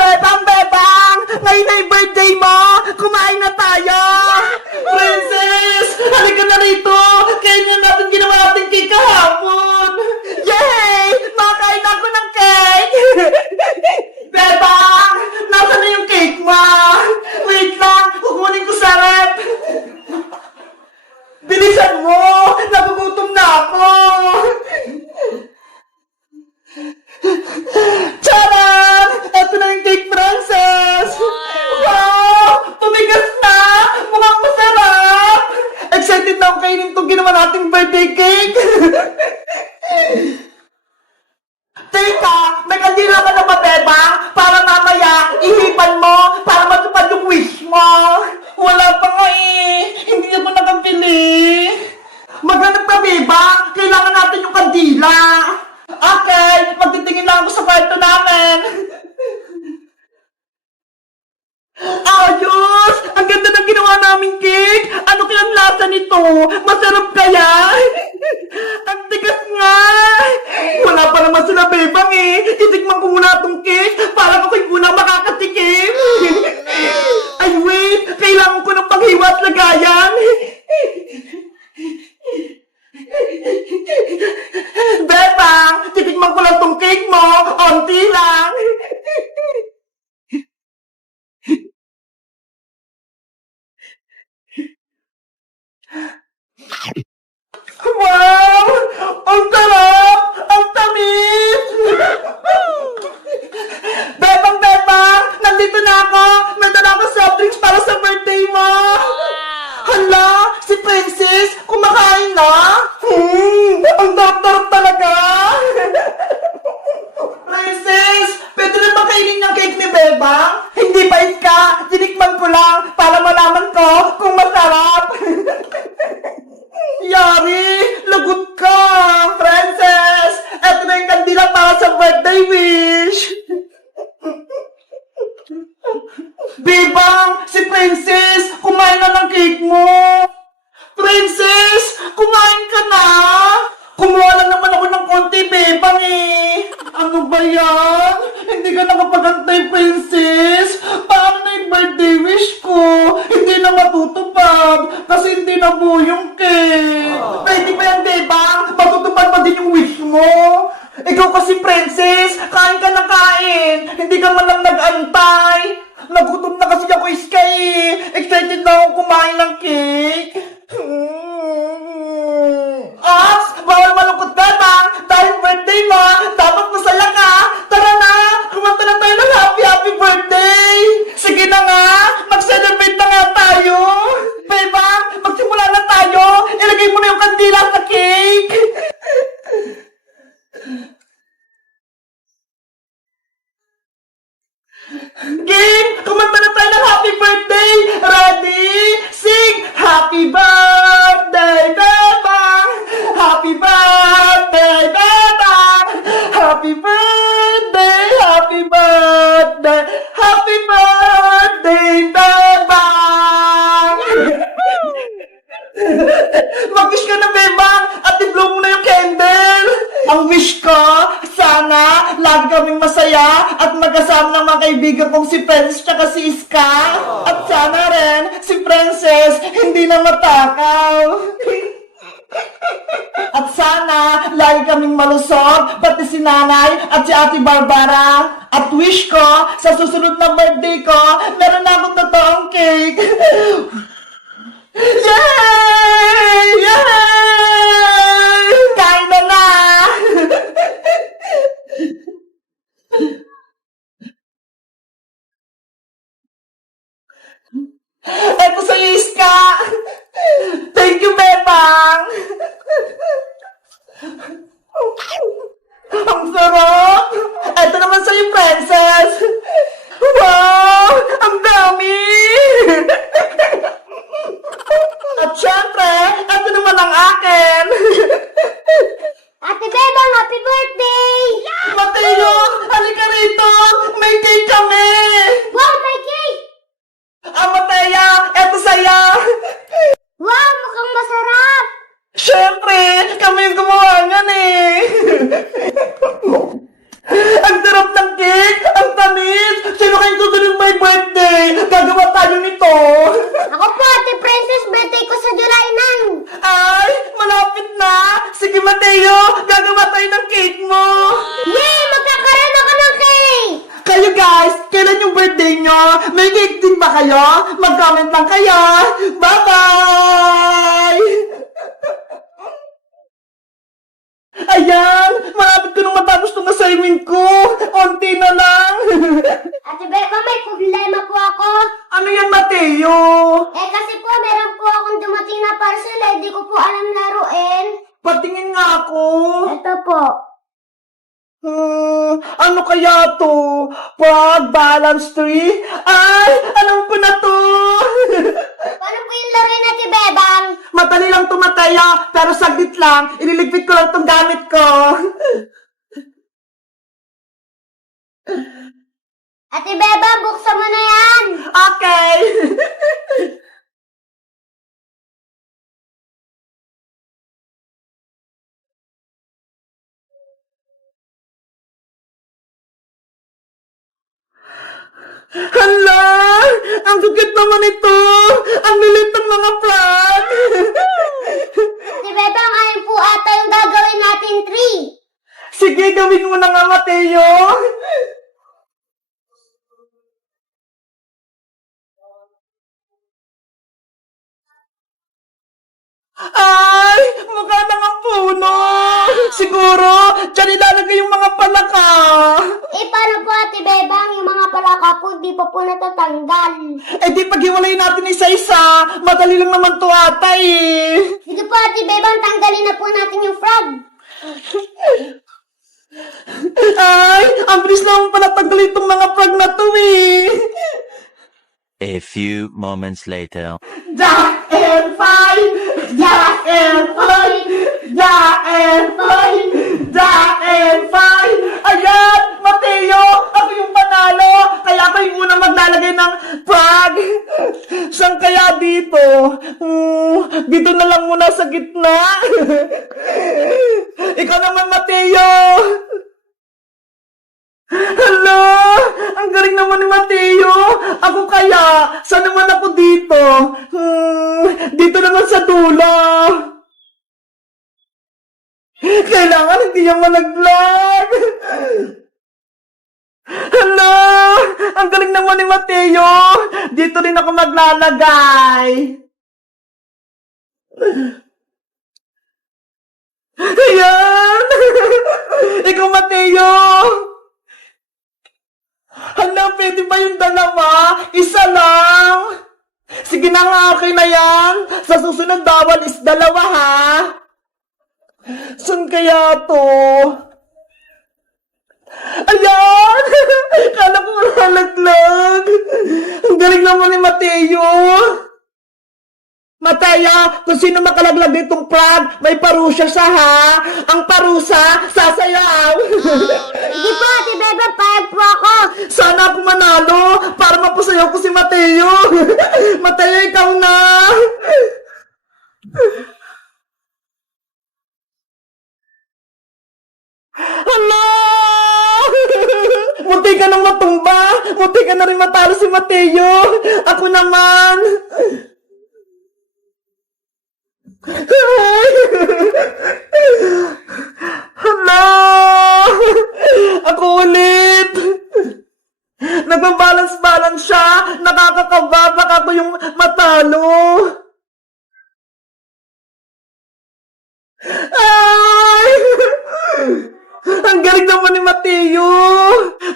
Bebang, Bebang! Ngayon ay birthday mo! Kumain na tayo! Princess! Halika na rito! Kainin na natin ginawa natin cake kahapon! Yay! Makain ako ng cake! Bebang! Nasaan na yung cake mo? Wait lang! Kukunin ko sa rep! Bilisan mo! Nagugutom na ako! Charan! Ito na yung cake, Princess! Wow! Tumigas na! Mukhang masarap! Excited na ako kainin itong ginawa nating birthday cake! Teka! May kandila ka na ba, Bebang? Para mamaya, ihipan mo para matupad yung wish mo! Wala pa nga eh! Hindi ako nakabili! Maghanap ka, Bebang! Kailangan natin yung kandila! Okay, magtitingin lang ako sa kwarto namin. Ayos! Ang ganda ng ginawa naming cake! Ano kaya ang lasa nito? Masarap kaya? Ang tigas nga! Wala pa naman sila, Bebang eh! Itikman ko muna itong cake para ako'y muna makakatikim! Ay wait! Kailangan ko ng paghiwa at lagayan! Bebang! Titikman ko lang tong cake mo! Onti lang! Wow! Ang sarap! Ang tamis! Bebang, Bebang! Nandito na ako! May dala ako soft drinks para sa birthday mo! Hala! Si Princess! Kumakain na! Ang darap-darap talaga! Princess! Pwede na ba kainin yung cake ni Bebang? Hindi pa ka! Tinikman ko lang para malaman ko kung masarap! Yari! Lagot ka! Princess! Eto na yung kandila para sa birthday wish! Bebang! Si Princess! Kumain na ng cake mo! Princess! Kumain ka na! Kumuha lang naman ako ng konti, Bebang eh! Ano ba yan? Hindi ka nakapagantay, Princess! Paano na yung birthday wish ko? Hindi na matutupad kasi hindi na buo yung cake! Pwede ba yan, Bebang? Matutupad pa din yung wish mo? Ikaw kasi, Princess! Kain ka na kain! Hindi ka man lang nag-antay! Nagutom na kasi ako, Sky eh! Excited na akong kumain ng cake! Ops! Bawal malungkot, Bebang! Dahil birthday mo, dapat masaya ka! Tara na! Kumanta na tayo ng happy birthday! Sige na nga! Mag-celebrate na nga tayo! Bebang! Magsimula na tayo! Ilagay mo na yung kandila sa cake! Game! Kumanta na tayo ng happy birthday! Ready? Sing! Happy birthday, Bebang! Happy birthday, Bebang! Happy birthday! Happy birthday! Happy birthday, Bebang! Mag-wish ka na, Bebang! At i-blow mo na yung candle! Ang wish ko, sana lagi kaming masaya at magkasama ng mga kaibigan kong si Princess at si Iska. At sana rin si Princess hindi na matakaw. At sana lagi kaming malusog, pati si Nanay at si Ate Barbara. At wish ko, sa susunod na birthday ko, meron na akong totoong cake. Yay! Yay! Kain na na! Eto sa'yo, Iska! Thank you, Bebang! Ang sarap! Eto naman sa'yo, Princess! Wow! Ang dami! At syempre, eto naman ang akin! Ate Bebang, happy birthday! Mateo! Halika rito! May cake kami! Wow, may cake! Mateo! Eto sa'yo! Wow, mukhang masarap! Syempre! Kami yung gumawa niyan eh! Ang sarap ng cake! Ang tamis! Mateo, gagawa tayo ng cake mo! Yay! Magkakaroon ako ng cake! Kayo guys, kailan yung birthday nyo? May cake din ba kayo? Mag-comment lang kayo! Bye-bye! Ayan! Malapit ko nang matapos itong assignment ko! Onti na lang! Ate Beba, may problema po ako. Ano yan, Mateo? Kasi po, meron po akong dumating na parcel eh. Di ko po alam laruin. Patingin nga ako! Ito po. Ano kaya to? Pag balance tree? Ay, alam ko na to! Paano po yung laruin, Ate Bebang? Madali lang to, Mateo, pero saglit lang. Ililigpit ko lang tong gamit ko. Ate Beba, buksan mo na yan. Okay. Hala! Ang gugit naman ito! Ang lilit ng mga plant! Ate Bebang, ayun po ata yung gagawin natin tree. Sige, gawin mo na nga, Mateo! Ay! Mukha nang ang puno! Siguro, dyan ilalagay yung mga palaka! Paano po, Ate Bebang, yung mga palaka po, di pa po natatanggal. Di paghiwalay natin isa-isa, madali lang naman to ata eh. Sige po, Ate Bebang, tanggalin na po natin yung frog. Ay, ang bilis naman pala tanggalin itong mga frog na to eh. A few moments later. Jack and fight! Jack and fight! Jack and fight! Jack and fight! Ayan! Mateo! Ako yung panalo! Kaya ako yung unang maglalagay ng frog! Saan kaya dito? Dito na lang muna sa gitna! Ikaw naman, Mateo! Hala! Ang galing naman ni Mateo! Ako kaya? Saan naman ako dito? Dito naman sa dulo! Kailangan hindi yung malaglag! Hala! Ang galing naman ni Mateo! Dito rin ako maglalagay! Ayan! Ikaw, Mateo! Hala, pwede ba yung dalawa? Isa lang! Sige na nga, okay na yan. Sa susunod bawal is dalawa, ha? Saan kaya to? Ayan! Kala ko malaglag. Ang galing naman ni Mateo. Mateo, kung sino makalaglag ditong frog, may parusa siya, ha? Ang parusa, sasayaw. Sige po, Ate Beba, payag po ako. Sana ako manalo para mapasayaw ko si Mateo. Mateo, ikaw na. Hala! Munti ka nang matumba. Munti ka na rin matalo si Mateo. Ako naman. Hala! Ako ulit! Nagbabalance-balance siya! Nakakakaba! Baka ako yung matalo! Ay! Ang galing naman ni Mateo!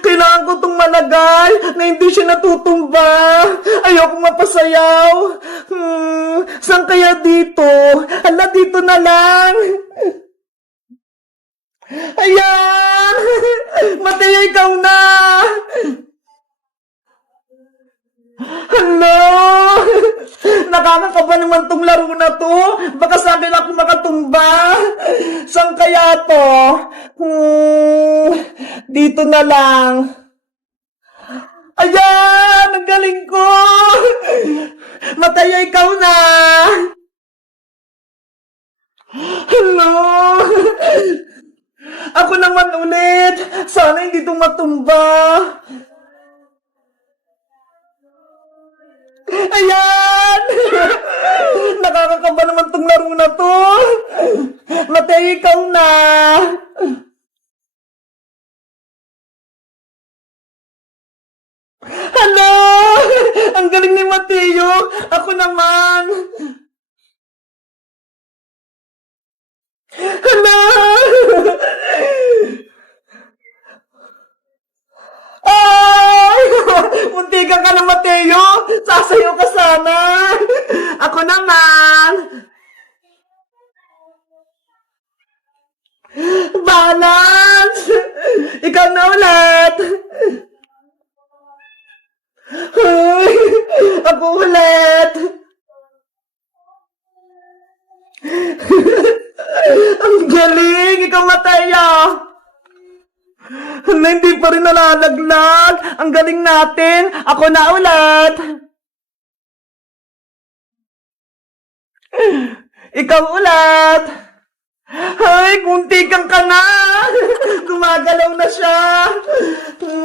Kailangan ko itong malagay na hindi siya natutumba! Ayoko mapasayaw! Saan kaya dito? Hala, dito na lang! Ayan! Mateo, ikaw na! Hala! Nakakakaba naman tong laro na to. Baka sa akin ako makatumba. Saan kaya to? Dito na lang. Ayan! Ang galing ko! Mateo, ikaw na! Hello! Ako naman ulit! Sana hindi ito matumba! Ayan! Nakakakaba naman tong laro na to. Mateo, ikaw na. Hala! Ang galing ni Mateo. Ako naman. Hala! Ay! Muntikan ka na, Mateo. Sasayo ka sana. Ako naman. Balance! Ikaw na ulit. Ay, ako ulit. Ang galing. Ikaw, Mateo. Hala, hindi pa rin nalalaglag. Ang galing natin. Ako na ulit. Ikaw ulit. Ay, kuntikan ka na. Gumagalaw na siya.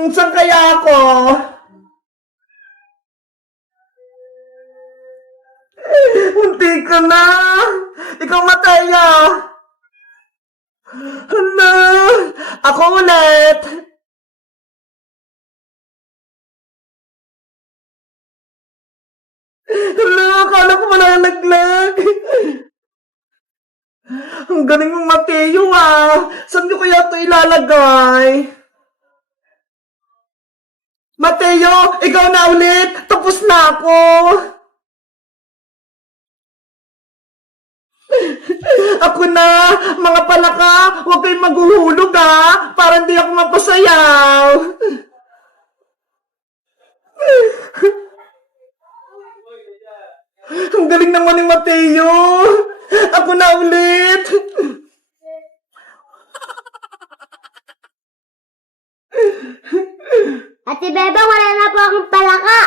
Saan kaya ako? Kuntikan na. Ikaw, Mateo. Hala, ako ulit. Hala, akala ko malalaglag. Ang galing mong, Mateo, ah. Saan ko kaya ito ilalagay? Mateo, ikaw na ulit. Tapos na ako. Ako na, mga palaka, huwag kayong maghuhulog, ah, para hindi ako mapasayaw. Ang galing naman ni Mateo. Ako na ulit. Ate Bebang, wala na po akong palaka.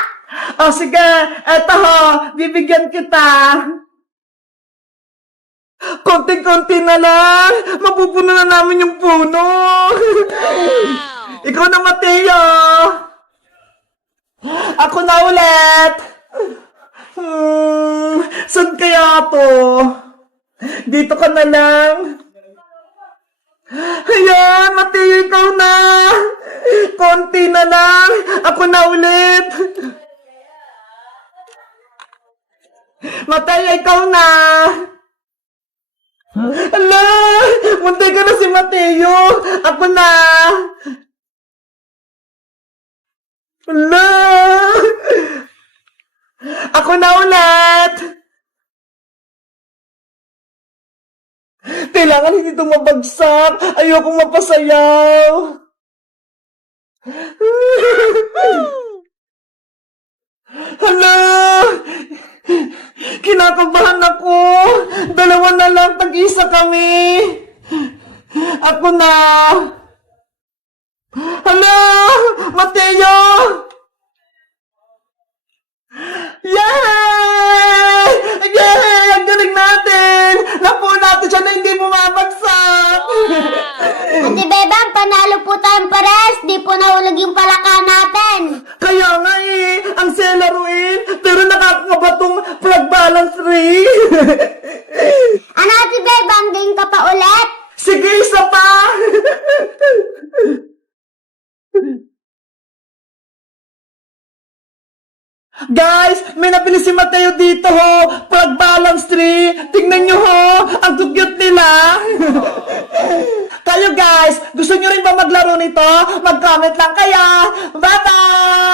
O sige, eto ho, bibigyan kita. Konting-konti na lang. Mapupuno na namin yung puno. Ikaw na, Mateo. Ako na ulit. Saan kaya to? Dito ka na lang. Ayan, Mateo, ikaw na. Konti na lang. Ako na ulit. Mateo, ikaw na. Ala! Muntay ka na si Mateo! Ako na! Ala! Ako na ulit! Kailangan hindi ito mabagsak! Ayokong mapasayaw! Hala! Kinakabahan ako! Dalawa na lang, tag-isa kami! Ako na! Hala! Mateo! Yay! Yay! Ang galing natin! Napuo natin siya na hindi bumabagsak! Ate Bebang, panalo po tayong pares. Di po nahulog yung palaka natin. Kaya nga eh, ang selaruin, pero nakakabatong plug balance ring. Ano, Ate Bebang, game ka pa ulit? Sige, isa pa. Guys, may napili si Mateo dito ho. Plug balance tree. Tingnan nyo ho. Ang cute nila. Kayo guys, gusto nyo rin ba maglaro nito? Mag-comment lang kaya. Bye-bye!